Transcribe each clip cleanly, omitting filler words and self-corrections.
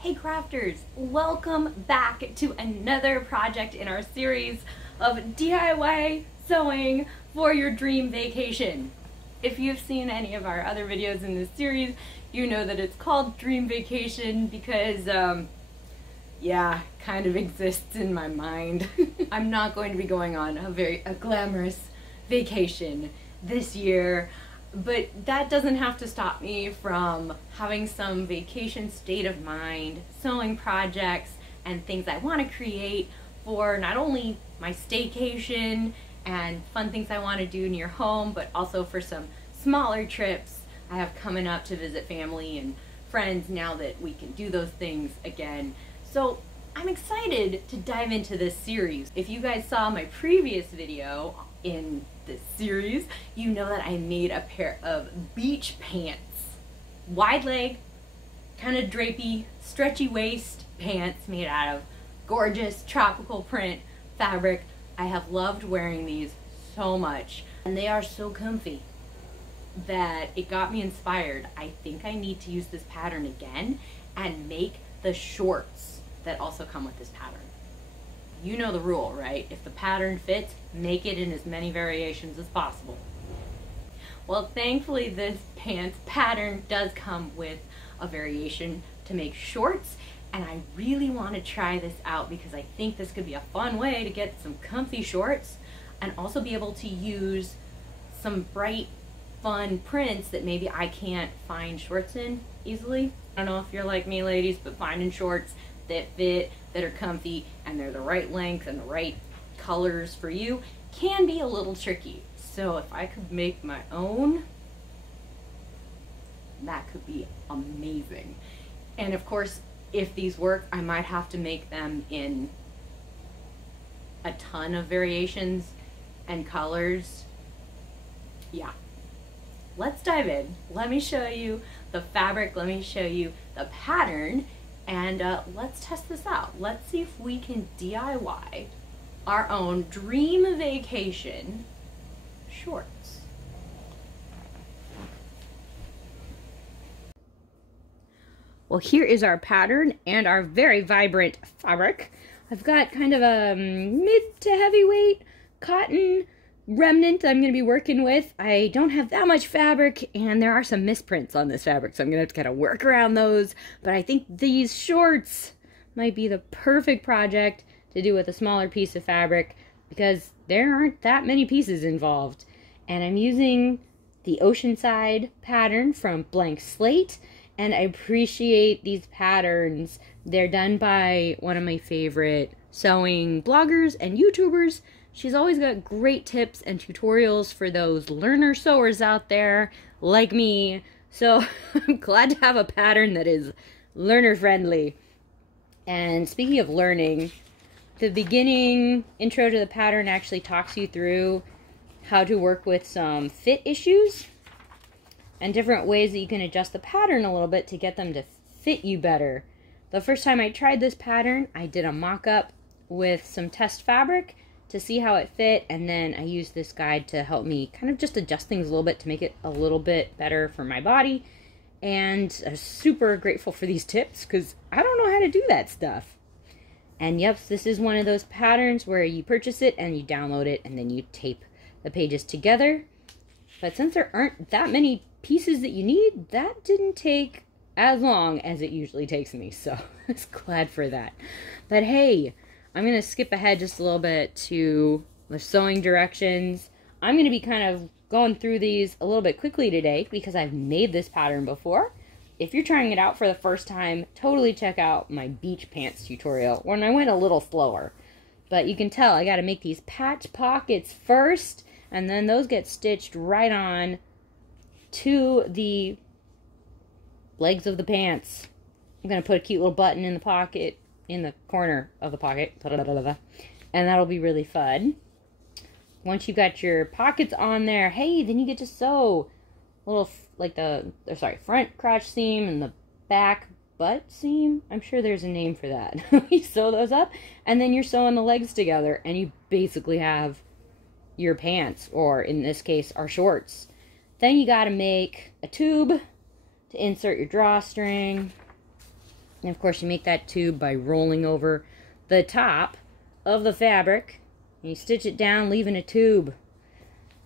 Hey crafters, welcome back to another project in our series of DIY sewing for your dream vacation. If you've seen any of our other videos in this series, you know that it's called Dream Vacation because, yeah, kind of exists in my mind. I'm not going to be going on a glamorous vacation this year, but that doesn't have to stop me from having some vacation state of mind, sewing projects, and things I want to create for not only my staycation and fun things I want to do near home, but also for some smaller trips I have coming up to visit family and friends now that we can do those things again. So I'm excited to dive into this series. If you guys saw my previous video in this series, you know that I made a pair of beach pants. Wide leg, kind of drapey, stretchy waist pants made out of gorgeous tropical print fabric. I have loved wearing these so much, and they are so comfy that it got me inspired. I think I need to use this pattern again and make the shorts that also come with this pattern. You know the rule, right? If the pattern fits, make it in as many variations as possible. Well, thankfully this pants pattern does come with a variation to make shorts, and I really want to try this out because I think this could be a fun way to get some comfy shorts and also be able to use some bright, fun prints that maybe I can't find shorts in easily. I don't know if you're like me, ladies, but finding shorts that fit, that are comfy, and they're the right length and the right colors for you can be a little tricky. So if I could make my own, that could be amazing. And of course, if these work, I might have to make them in a ton of variations and colors. Yeah. Let's dive in. Let me show you the fabric, let me show you the pattern, and let's test this out. Let's see if we can DIY our own dream vacation shorts. Well, here is our pattern and our very vibrant fabric. I've got kind of a mid to heavyweight cotton remnant I'm going to be working with. I don't have that much fabric, and there are some misprints on this fabric, so I'm going to have to kind of work around those. But I think these shorts might be the perfect project to do with a smaller piece of fabric because there aren't that many pieces involved. And I'm using the Oceanside pattern from Blank Slate, and I appreciate these patterns. They're done by one of my favorite sewing bloggers and YouTubers. She's always got great tips and tutorials for those learner sewers out there like me. So I'm glad to have a pattern that is learner friendly. And speaking of learning, the beginning intro to the pattern actually talks you through how to work with some fit issues and different ways that you can adjust the pattern a little bit to get them to fit you better. The first time I tried this pattern, I did a mock-up with some test fabric to see how it fit, and then I used this guide to help me kind of just adjust things a little bit to make it a little bit better for my body. And I'm super grateful for these tips because I don't know how to do that stuff. And yep, this is one of those patterns where you purchase it and you download it and then you tape the pages together. But since there aren't that many pieces that you need, that didn't take as long as it usually takes me, so I was glad for that. But hey, I'm going to skip ahead just a little bit to the sewing directions. I'm going to be kind of going through these a little bit quickly today because I've made this pattern before. If you're trying it out for the first time, totally check out my beach pants tutorial when I went a little slower. But you can tell I got to make these patch pockets first, and then those get stitched right on to the legs of the pants. I'm going to put a cute little button in the pocket, in the corner of the pocket, and that'll be really fun. Once you got your pockets on there, hey, then you get to sew little, like the front crotch seam and the back butt seam. I'm sure there's a name for that. You sew those up, and then you're sewing the legs together, and you basically have your pants, or in this case, our shorts. Then you got to make a tube to insert your drawstring. And of course you make that tube by rolling over the top of the fabric. And you stitch it down, leaving a tube.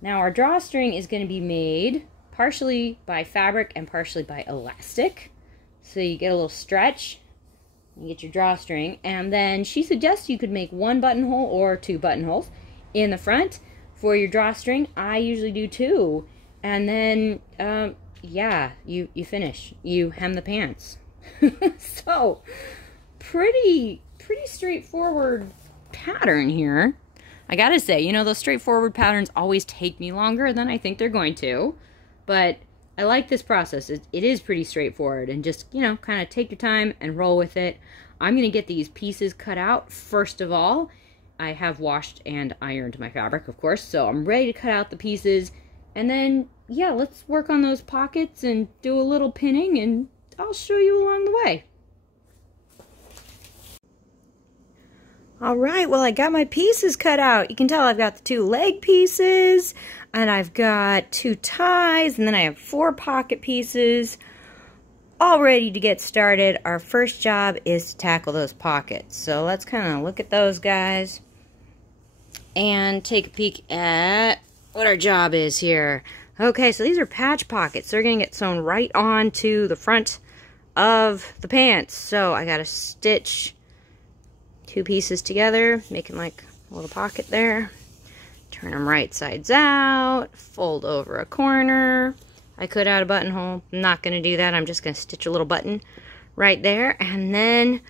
Now our drawstring is going to be made partially by fabric and partially by elastic. So you get a little stretch, you get your drawstring, and then she suggests you could make 1 buttonhole or 2 buttonholes in the front for your drawstring. I usually do 2. And then, yeah, you finish. You hem the pants. So, pretty straightforward pattern here. I gotta say, you know, those straightforward patterns always take me longer than I think they're going to. But I like this process. It is pretty straightforward, and just, you know, kind of take your time and roll with it. I'm going to get these pieces cut out first of all. I have washed and ironed my fabric, of course, so I'm ready to cut out the pieces. And then, yeah, let's work on those pockets and do a little pinning, and I'll show you along the way. Alright, well, I got my pieces cut out. You can tell I've got the 2 leg pieces, and I've got 2 ties, and then I have 4 pocket pieces, all ready to get started. Our first job is to tackle those pockets. So let's kind of look at those guys and take a peek at what our job is here. Okay, so these are patch pockets. They're going to get sewn right onto the front of the pants. So I got to stitch 2 pieces together, making like a little pocket there. Turn them right sides out, fold over a corner. I could add a buttonhole. I'm not going to do that. I'm just going to stitch a little button right there, and then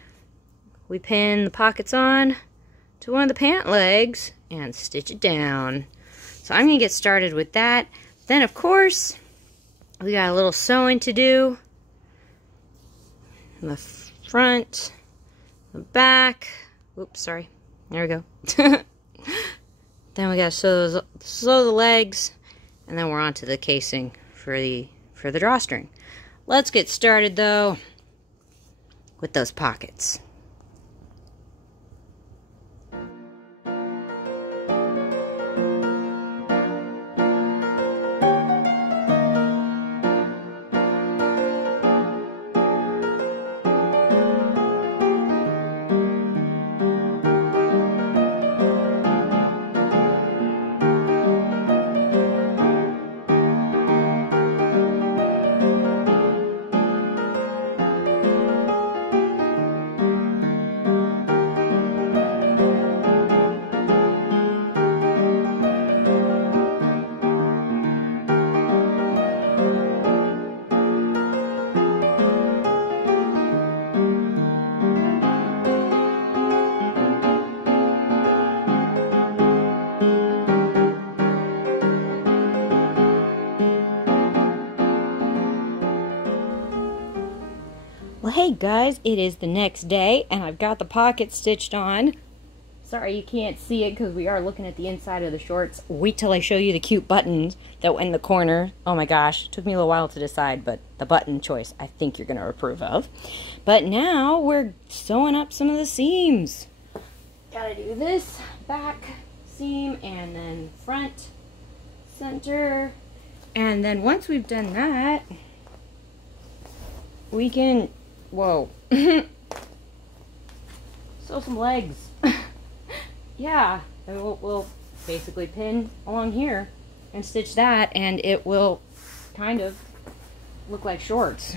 we pin the pockets on to one of the pant legs and stitch it down. So I'm going to get started with that. Then, of course, we got a little sewing to do. The front, the back. Oops, sorry. There we go. Then we gotta sew the legs, and then we're on to the casing for the drawstring. Let's get started though with those pockets. Well, hey guys, it is the next day, and I've got the pocket stitched on. Sorry you can't see it because we are looking at the inside of the shorts. Wait till I show you the cute buttons that went in the corner. Oh my gosh, it took me a little while to decide, but the button choice I think you're going to approve of. But now we're sewing up some of the seams. Gotta do this back seam, and then front, center, and then once we've done that, we can, whoa, sew some legs. Yeah, and we'll basically pin along here and stitch that, and it will kind of look like shorts.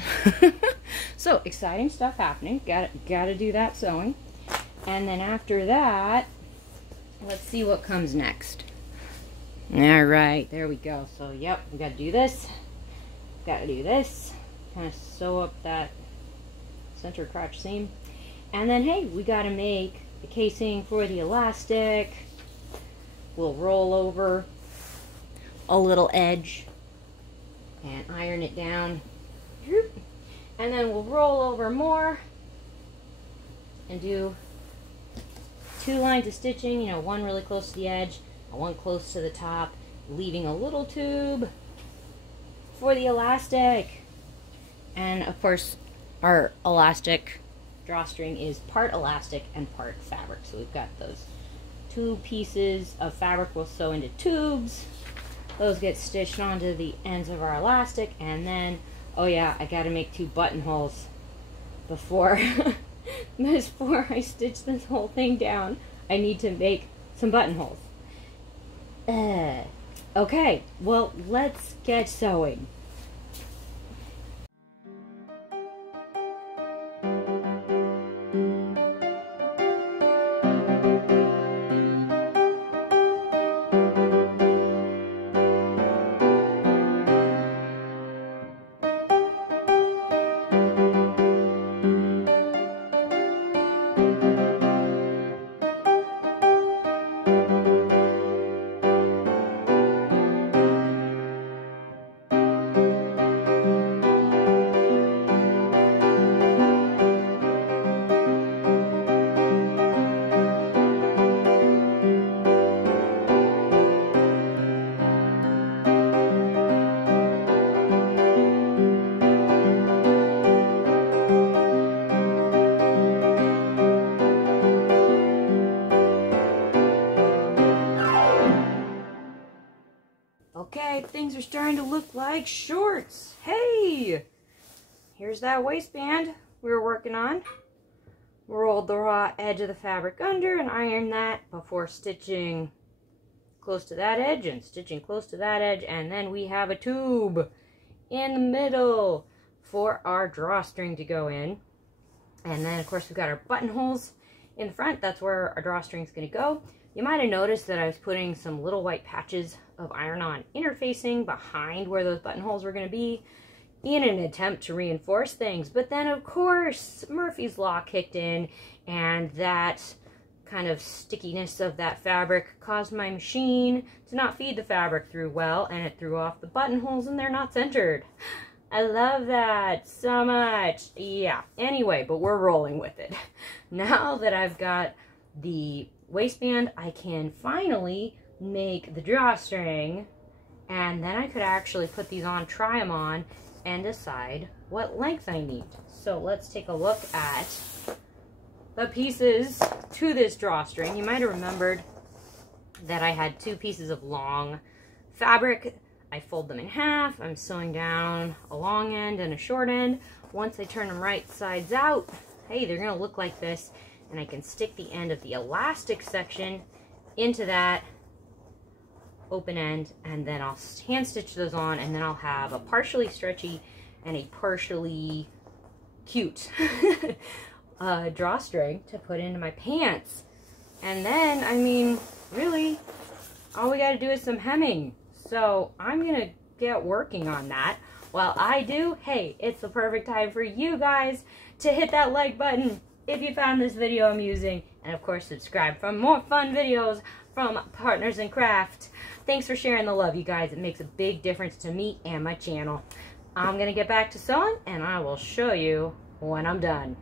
So exciting stuff happening. Gotta do that sewing, and then after that, let's see what comes next. All right, there we go. So yep, we gotta do this. Gotta do this. Kind of sew up that center crotch seam, and then hey, we got to make the casing for the elastic. We'll roll over a little edge and iron it down, and then we'll roll over more and do 2 lines of stitching, you know, one really close to the edge and one close to the top, leaving a little tube for the elastic. And of course, our elastic drawstring is part elastic and part fabric. So we've got those 2 pieces of fabric we'll sew into tubes. Those get stitched onto the ends of our elastic, and then, oh yeah, I gotta make 2 buttonholes before before I stitch this whole thing down, I need to make some buttonholes. Okay, well, let's get sewing. Okay, things are starting to look like shorts. Hey! Here's that waistband we were working on. Rolled the raw edge of the fabric under and ironed that before stitching close to that edge and stitching close to that edge. And then we have a tube in the middle for our drawstring to go in. And then, of course, we've got our buttonholes in the front. That's where our drawstring is going to go. You might have noticed that I was putting some little white patches of iron-on interfacing behind where those buttonholes were going to be in an attempt to reinforce things. But then, of course, Murphy's Law kicked in, and that kind of stickiness of that fabric caused my machine to not feed the fabric through well, and it threw off the buttonholes, and they're not centered. I love that so much. Yeah, anyway, but we're rolling with it. Now that I've got the waistband, I can finally make the drawstring, and then I could actually put these on, try them on, and decide what length I need. So let's take a look at the pieces to this drawstring. You might have remembered that I had two pieces of long fabric. I fold them in half. I'm sewing down a long end and a short end. Once I turn them right sides out, hey, they're gonna look like this, and I can stick the end of the elastic section into that open end, and then I'll hand stitch those on, and then I'll have a partially stretchy and a partially cute drawstring to put into my pants. And then, I mean, really, all we gotta do is some hemming. So I'm gonna get working on that. While I do, hey, it's the perfect time for you guys to hit that like button if you found this video amusing, and of course subscribe for more fun videos from Partners in Craft. Thanks for sharing the love, you guys. It makes a big difference to me and my channel. I'm gonna get back to sewing, and I will show you when I'm done.